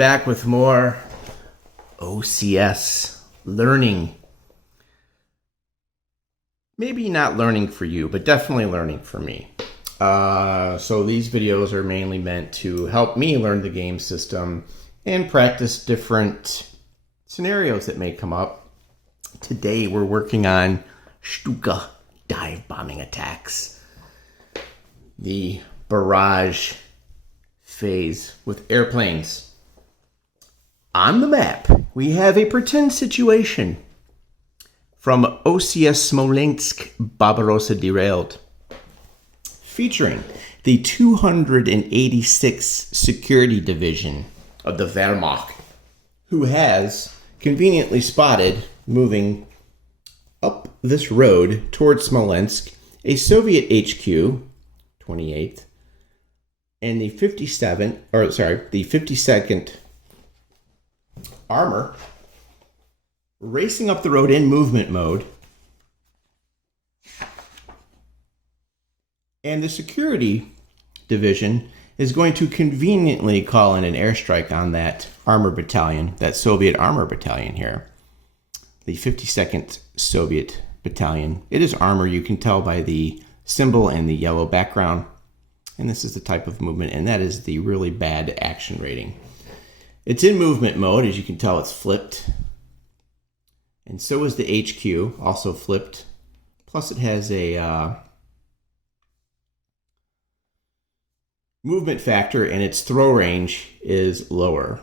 back with more OCS learning. Maybe not learning for you, but definitely learning for me. So these videos are mainly meant to help me learn the game system and practice different scenarios that may come up. Today we're working on Stuka dive bombing attacks. The barrage phase with airplanes. On the map, we have a pretend situation from OCS Smolensk, Barbarossa derailed, featuring the 286th Security Division of the Wehrmacht, who has conveniently spotted, moving up this road towards Smolensk, a Soviet HQ, 28th, and the 52nd Armor, racing up the road in movement mode. And the Security Division is going to conveniently call in an airstrike on that armor battalion, that Soviet armor battalion here. The 52nd Soviet Battalion. It is armor, you can tell by the symbol and the yellow background. And this is the type of movement, and that is the really bad action rating. It's in movement mode, as you can tell it's flipped. And so is the HQ, also flipped. Plus it has a movement factor, and its throw range is lower.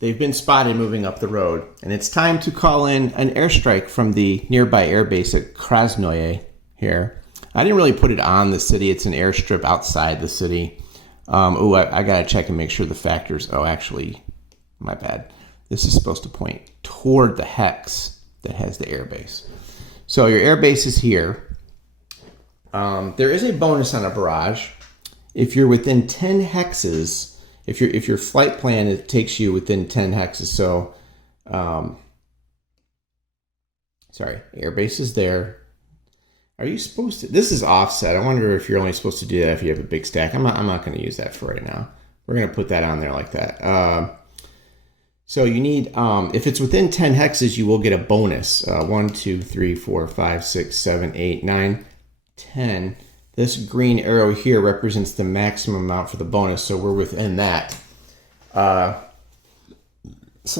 They've been spotted moving up the road, and it's time to call in an airstrike from the nearby airbase at Krasnoye here. I didn't really put it on the city. It's an airstrip outside the city. I gotta check and make sure the factors. Oh, actually, my bad. This is supposed to point toward the hex that has the airbase. So your airbase is here. There is a bonus on a barrage. If you're within 10 hexes, if your flight plan, it takes you within 10 hexes. So, airbase is there. Are you supposed to? This is offset. I wonder if you're only supposed to do that if you have a big stack. I'm not going to use that for right now. We're going to put that on there like that. So you need, if it's within 10 hexes, you will get a bonus. 1, 2, 3, 4, 5, 6, 7, 8, 9, 10. This green arrow here represents the maximum amount for the bonus, so we're within that. So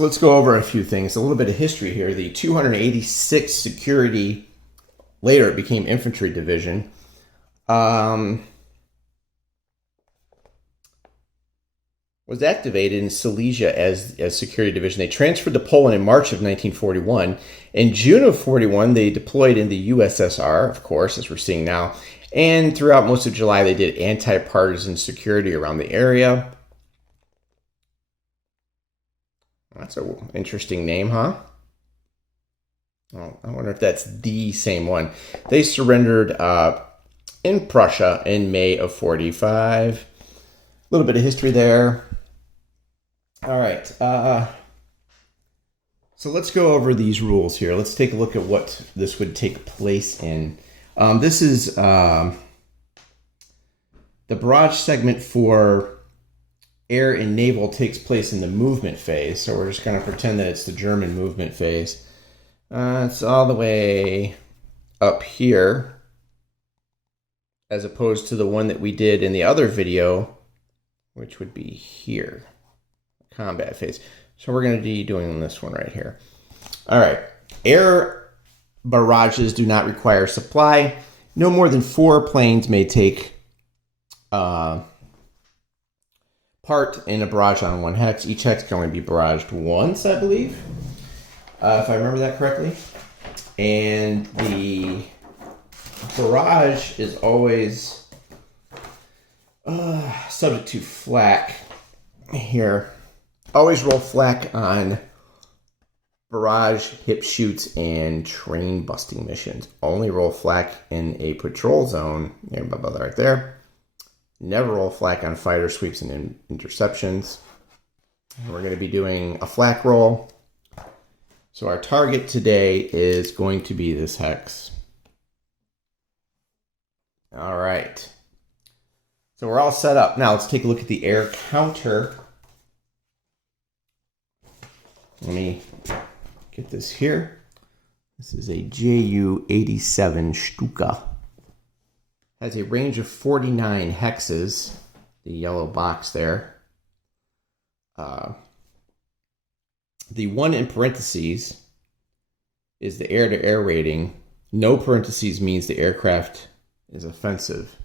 let's go over a few things. A little bit of history here. The 286th Security, later it became Infantry Division, was activated in Silesia as Security Division. They transferred to Poland in March of 1941. In June of 41, they deployed in the USSR, of course, as we're seeing now. And throughout most of July, they did anti-partisan security around the area. That's an interesting name, huh? Oh, I wonder if that's the same one. They surrendered in Prussia in May of 45. A little bit of history there. All right. So let's go over these rules here. Let's take a look at what this would take place in. This is the barrage segment for air and naval takes place in the movement phase. So we're just going to pretend that it's the German movement phase. It's all the way up here, as opposed to the one that we did in the other video, which would be here, combat phase. So we're going to be doing this one right here. All right, air barrages do not require supply. No more than 4 planes may take part in a barrage on one hex. Each hex can only be barraged once, I believe, if I remember that correctly. And the barrage is always subject to flak here. Always roll flak on barrage, hip shoots, and train busting missions. Only roll flak in a patrol zone. There, right there. Never roll flak on fighter sweeps and interceptions. We're going to be doing a flak roll. So our target today is going to be this hex. All right. So we're all set up. Now let's take a look at the air counter. Let me get this here. This is a Ju-87 Stuka. Has a range of 49 hexes, the yellow box there. The one in parentheses is the air-to-air rating. No parentheses means the aircraft is offensive.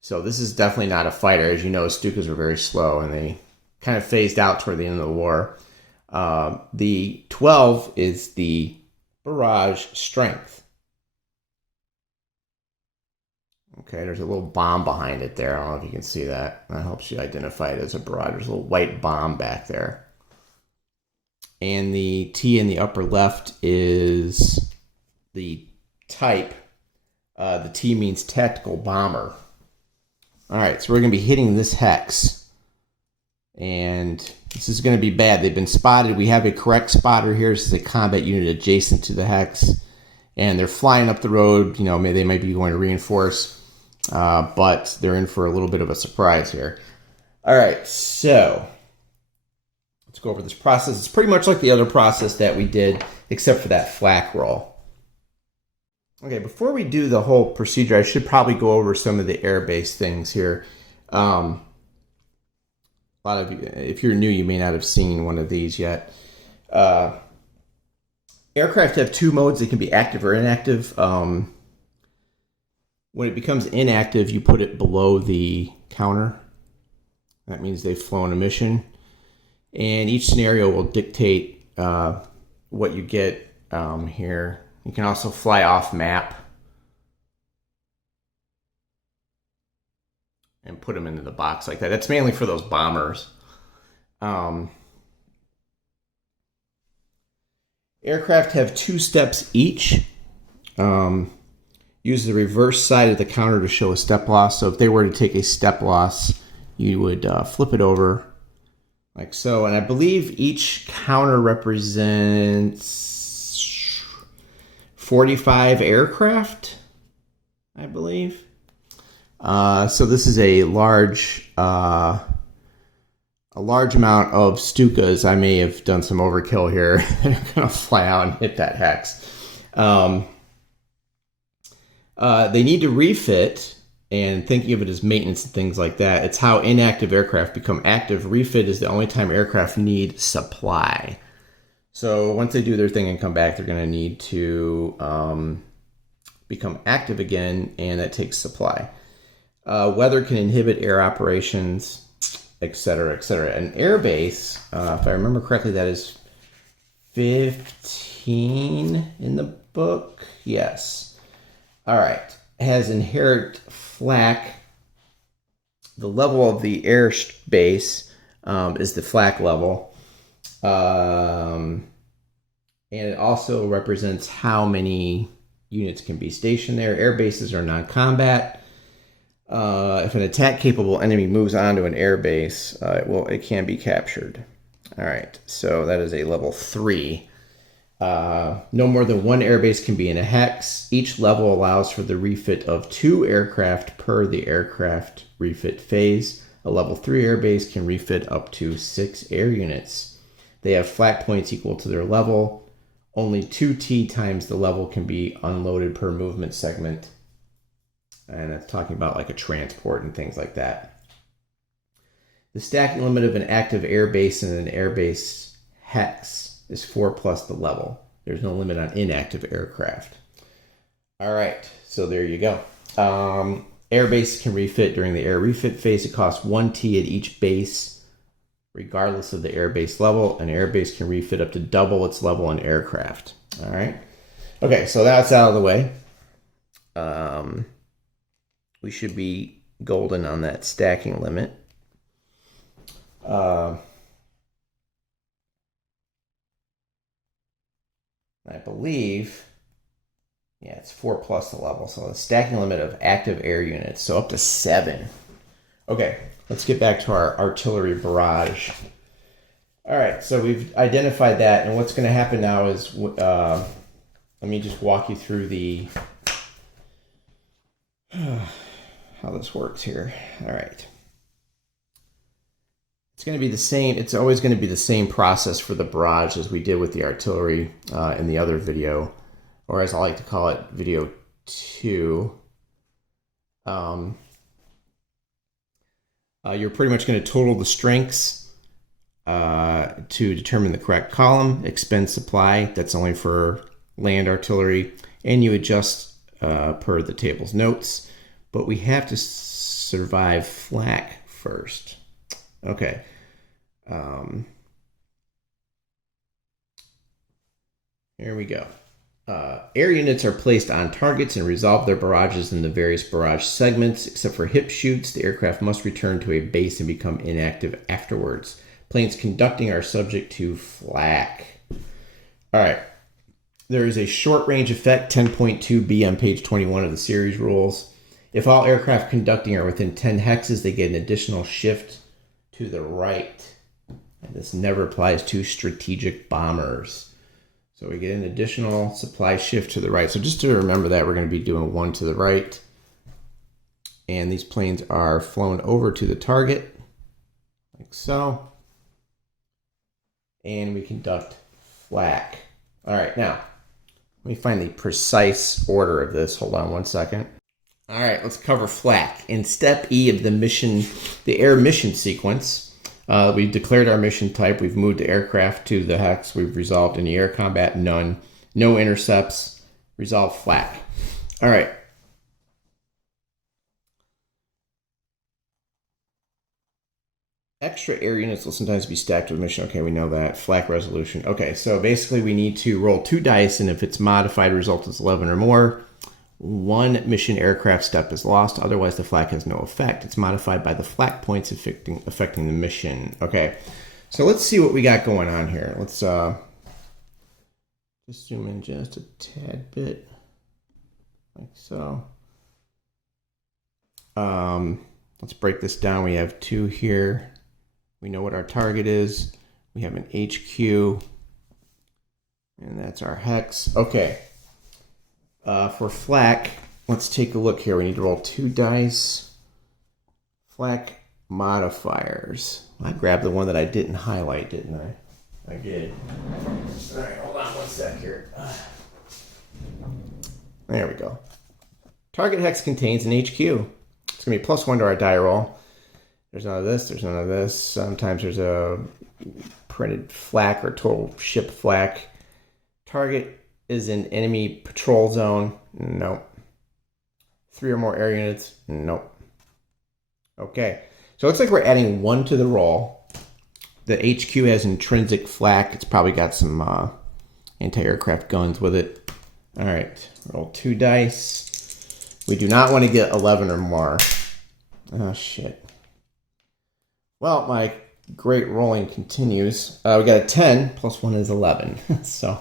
So this is definitely not a fighter. As you know, Stukas were very slow, and they kind of phased out toward the end of the war. The 12 is the Barrage strength. Okay, there's a little bomb behind it there. I don't know if you can see that. That helps you identify it as a Barrage. There's a little white bomb back there. And the T in the upper left is the type. The T means tactical bomber. All right, so we're going to be hitting this hex. And this is going to be bad. They've been spotted. We have a correct spotter here. This is a combat unit adjacent to the hex. And they're flying up the road. You know, maybe they might be going to reinforce. But they're in for a little bit of a surprise here. All right, so let's go over this process. It's pretty much like the other process that we did, except for that flak roll. Okay, before we do the whole procedure, I should probably go over some of the airbase things here. A lot of you, if you're new, you may not have seen one of these yet. Aircraft have two modes. They can be active or inactive. When it becomes inactive, you put it below the counter. That means they've flown a mission. And each scenario will dictate what you get here. You can also fly off map and put them into the box like that. That's mainly for those bombers. Aircraft have two steps each. Use the reverse side of the counter to show a step loss. So if they were to take a step loss, you would flip it over like so. And I believe each counter represents 45 aircraft, I believe. So this is a large amount of Stukas. I may have done some overkill here. They're going to fly out and hit that hex. They need to refit, and thinking of it as maintenance and things like that. It's how inactive aircraft become active. Refit is the only time aircraft need supply. So once they do their thing and come back, they're going to need to become active again, and that takes supply. Weather can inhibit air operations, etc., etc. An airbase, if I remember correctly, that is 15 in the book. Yes. All right. Has inherent flak. The level of the air base is the flak level. And it also represents how many units can be stationed there. Air bases are non-combat. If an attack-capable enemy moves onto an air base, it can be captured. All right, so that is a level 3. No more than one airbase can be in a hex. Each level allows for the refit of 2 aircraft per the aircraft refit phase. A level 3 airbase can refit up to 6 air units. They have flak points equal to their level. Only 2T times the level can be unloaded per movement segment. And that's talking about like a transport and things like that. The stacking limit of an active airbase and an airbase hex is 4 plus the level. There's no limit on inactive aircraft. All right, so there you go. Airbase can refit during the air refit phase. It costs 1T at each base, regardless of the airbase level. An airbase can refit up to double its level in aircraft. All right. Okay, so that's out of the way. We should be golden on that stacking limit. I believe, yeah, it's 4 plus the level. So the stacking limit of active air units, so up to 7. Okay, let's get back to our artillery barrage. All right, so we've identified that, and what's going to happen now is, let me just walk you through the how this works here. All right. It's going to be the same. It's always going to be the same process for the barrage as we did with the artillery in the other video, or as I like to call it, video 2. You're pretty much going to total the strengths to determine the correct column, expend supply, that's only for land artillery, and you adjust per the table's notes. But we have to survive flak first. Okay. Here we go. Air units are placed on targets and resolve their barrages in the various barrage segments. Except for hip shoots, the aircraft must return to a base and become inactive afterwards. Planes conducting are subject to flak. All right. There is a short range effect, 10.2b on page 21 of the series rules. If all aircraft conducting are within 10 hexes, they get an additional shift to the right. And this never applies to strategic bombers. So we get an additional supply shift to the right. So just to remember that, we're going to be doing 1 to the right. And these planes are flown over to the target, like so. And we conduct flak. All right, now, let me find the precise order of this. Hold on one second. All right, let's cover flak. In step E of the air mission sequence, we've declared our mission type. We've moved the aircraft to the hex. We've resolved any air combat, none. No intercepts, resolve flak. All right. Extra air units will sometimes be stacked with mission. Okay, we know that. Flak resolution. Okay, so basically we need to roll 2 dice, and if it's modified, result is 11 or more, 1 mission aircraft step is lost. Otherwise, the flak has no effect. It's modified by the flak points affecting the mission. Okay, so let's see what we got going on here. Let's just zoom in just a tad bit, like so. Let's break this down. We have 2 here. We know what our target is. We have an HQ, and that's our hex. Okay. For flak, let's take a look here. We need to roll 2 dice. Flak modifiers. I grabbed the one that I didn't highlight, didn't I? I did. All right, hold on one sec here. There we go. Target hex contains an HQ. It's going to be +1 to our die roll. There's none of this. There's none of this. Sometimes there's a printed flak or total ship flak. Target is an enemy patrol zone. Nope. 3 or more air units. Nope. Okay. So it looks like we're adding 1 to the roll. The HQ has intrinsic flak. It's probably got some anti-aircraft guns with it. All right. Roll 2 dice. We do not want to get 11 or more. Oh, shit. Well, my great rolling continues. We got a 10, +1 is 11. So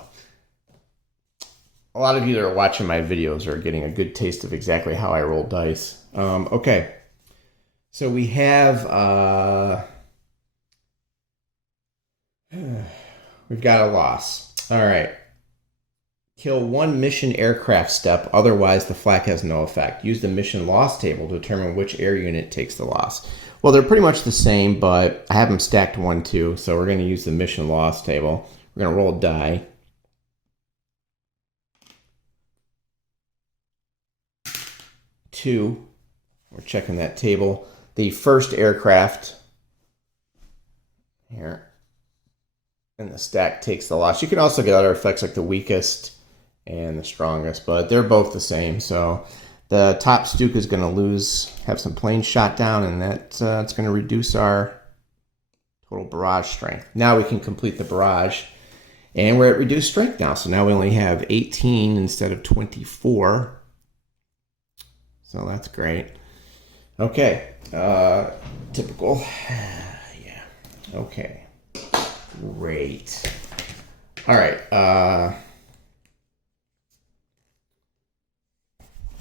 a lot of you that are watching my videos are getting a good taste of exactly how I roll dice. Okay. So we have, we've got a loss. All right. Kill 1 mission aircraft step, otherwise the flak has no effect. Use the mission loss table to determine which air unit takes the loss. Well, they're pretty much the same, but I have them stacked 1, 2, so we're going to use the mission loss table. We're going to roll a die. Two. We're checking that table. The first aircraft here in the stack takes the loss. You can also get other effects like the weakest and the strongest, but they're both the same. So the top Stuka is going to have some planes shot down, and that's going to reduce our total barrage strength. Now we can complete the barrage, and we're at reduced strength now. So now we only have 18 instead of 24. So that's great. Okay, typical. Yeah. Okay. Great. All right.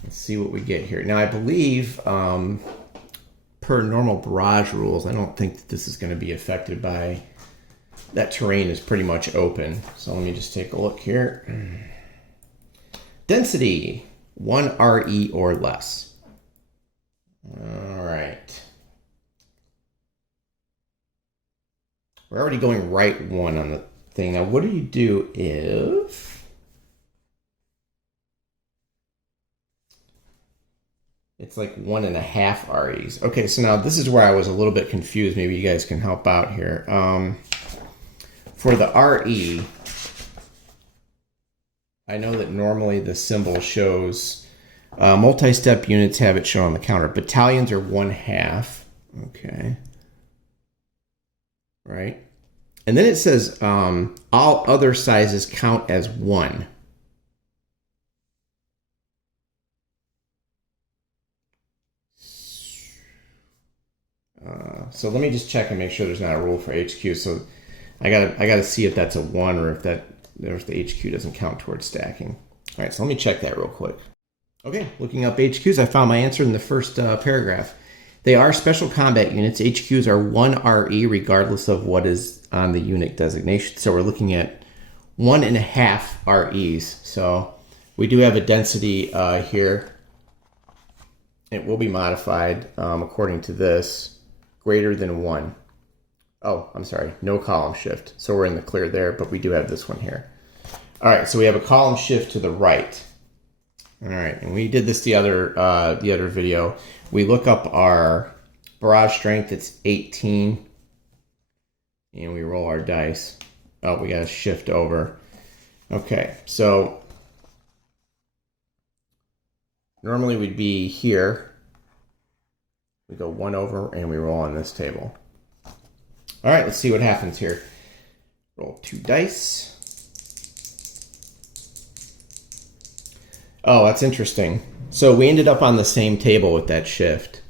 Let's see what we get here. Now, I believe, per normal barrage rules, I don't think that this is going to be affected by that terrain is pretty much open. So let me just take a look here. Density, 1 RE or less. All right. We're already going right 1 on the thing. Now, what do you do if it's like 1.5 REs? Okay, so now this is where I was a little bit confused. Maybe you guys can help out here. For the RE, I know that normally the symbol shows multi-step units have it shown on the counter. Battalions are 1/2. Okay. Right. And then it says all other sizes count as 1. So let me just check and make sure there's not a rule for HQ. So I gotta see if that's a 1 or if the HQ doesn't count towards stacking. All right, so let me check that real quick. Okay, looking up HQs, I found my answer in the first paragraph. They are special combat units. HQs are 1 RE regardless of what is on the unit designation. So we're looking at 1.5 REs. So we do have a density here. It will be modified according to this, greater than 1. Oh, I'm sorry, no column shift. So we're in the clear there, but we do have this one here. All right, so we have a column shift to the right. All right, and we did this the other video. We look up our barrage strength, it's 18, and we roll our dice. Oh, we gotta shift over. Okay, so normally we'd be here. We go 1 over and we roll on this table. All right, let's see what happens here. Roll 2 dice. Oh, that's interesting. So we ended up on the same table with that shift.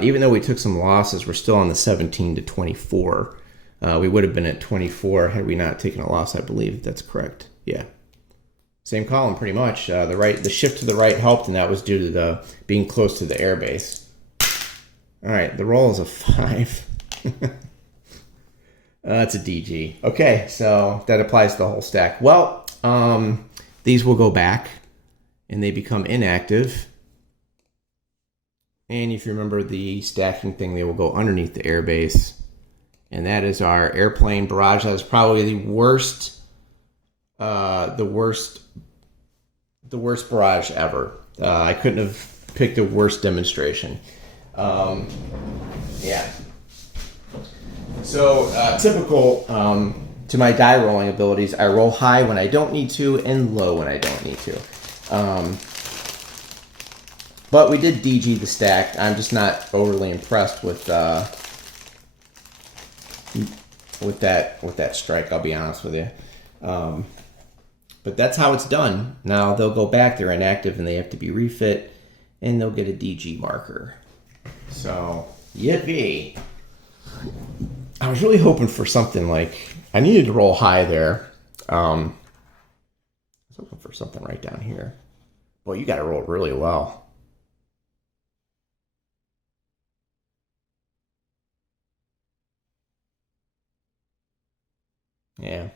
Even though we took some losses, we're still on the 17 to 24. We would have been at 24 had we not taken a loss, I believe. That's correct. Yeah. Same column, pretty much. The shift to the right helped, and that was due to the being close to the air base. All right, the roll is a 5. That's a DG. Okay, so that applies to the whole stack. Well, these will go back, and they become inactive. And if you remember the stacking thing, they will go underneath the air base. And that is our airplane barrage. That is probably the worst barrage ever. I couldn't have picked a worse demonstration. Yeah. So typical to my die rolling abilities, I roll high when I don't need to and low when I don't need to. But we did DG the stack. I'm just not overly impressed with that strike, I'll be honest with you. But that's how it's done. Now they'll go back, they're inactive, and they have to be refit, and they'll get a DG marker. So, yippee. I was really hoping for something like, I needed to roll high there. I was hoping for something right down here. Boy, you got to roll really well. Yeah,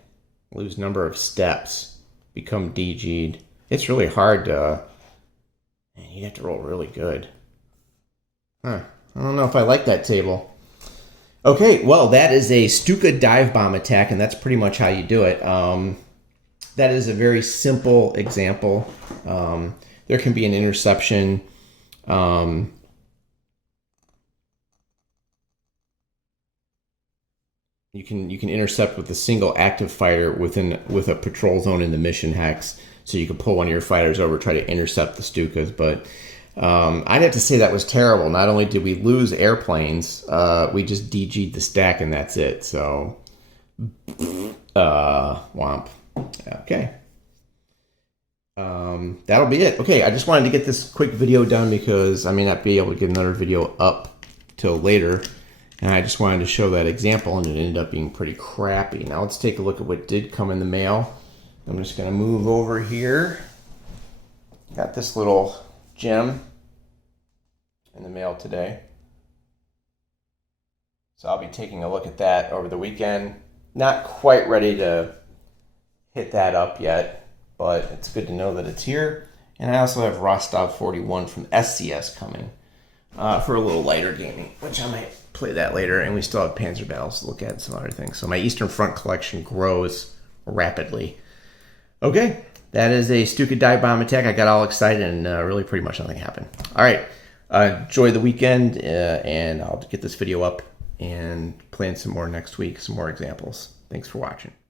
lose number of steps, become DG'd. It's really hard to, man, you'd have to roll really good. Huh, I don't know if I like that table. Okay, well, that is a Stuka dive bomb attack, and that's pretty much how you do it. That is a very simple example. There can be an interception. You can intercept with a single active fighter with a patrol zone in the mission hex, so you can pull one of your fighters over, try to intercept the Stukas. But I'd have to say that was terrible. Not only did we lose airplanes, we just DG'd the stack and that's it. So, womp. Okay. That'll be it. Okay, I just wanted to get this quick video done because I may not be able to get another video up till later. And I just wanted to show that example, and it ended up being pretty crappy. Now let's take a look at what did come in the mail. I'm just going to move over here. Got this little gem in the mail today. So I'll be taking a look at that over the weekend. Not quite ready to hit that up yet, but it's good to know that it's here. And I also have Rostov 41 from SCS coming for a little lighter gaming, which I might play that later, and we still have Panzer battles to look at and some other things. So my Eastern Front collection grows rapidly. Okay, that is a Stuka dive bomb attack. I got all excited, and really pretty much nothing happened. All right, enjoy the weekend, and I'll get this video up and plan some more next week, some more examples. Thanks for watching.